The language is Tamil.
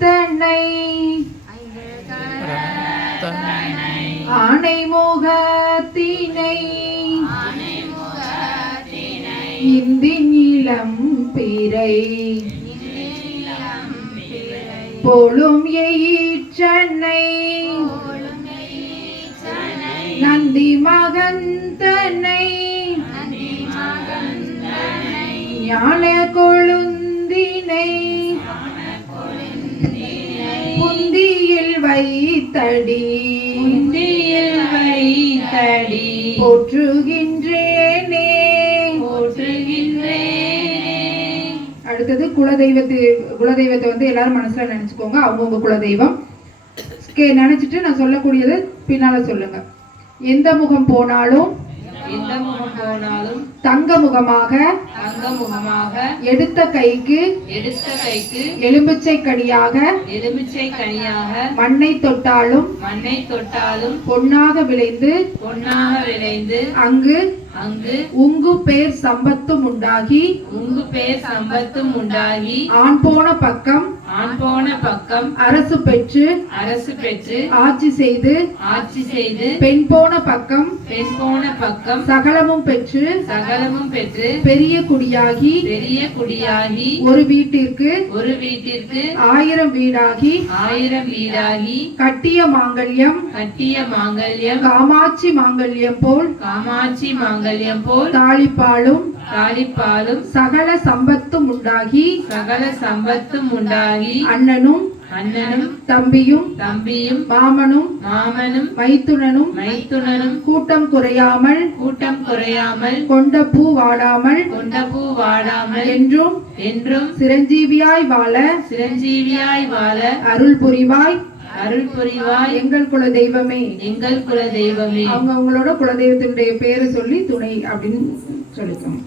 தன்னை ஆனை முகத்தினை இந்தின் இளம் பிறை போலும் எயிற்றனை நந்தி மகந்தனை ஞான கொழுந்தினை புந்தியில் வைத்தடி போற்றுகின்றேனே. அடுத்தது குலதெய்வத்தை வந்து எல்லாரும் மனசுல நினைச்சுக்கோங்க. அவங்கவுங்க குலதெய்வம் நினைச்சிட்டு நான் சொல்லக்கூடியது பின்னால சொல்லுங்க. எந்த முகம் போனாலும் தங்க முகமாக எடுத்த கைக்கு எலுமிச்சை கனியாக மண்ணை தொட்டாலும் பொன்னாக விளைந்து அங்கு உங்கு பேர் சம்பத்தும் உண்டாகி ஆண் போன பக்கம் அரசு பெற்று ஆட்சி செய்து பெண் போன பக்கம் சகலமும் பெற்று பெரிய குடியாகி ஒரு வீட்டிற்கு 1000 வீடாகி கட்டிய மாங்கல்யம் காமாட்சி மாங்கல்யம் போல் தாளிப்பாலும் சகல சம்பத்தும் உண்டாகி அண்ணனும் தம்பியும் மாமனும் மைத்துனனும் கூட்டம் குறையாமல் கொண்ட பூ வாடாமல் என்றும் சிரஞ்சீவியாய் வாழ அருள் புரிவாய் எங்கள் குல தெய்வமே. அவங்க அவங்களோட குலதெய்வத்தினுடைய பேரை சொல்லி துணை அப்படின்னு சொல்லிக்கோங்க.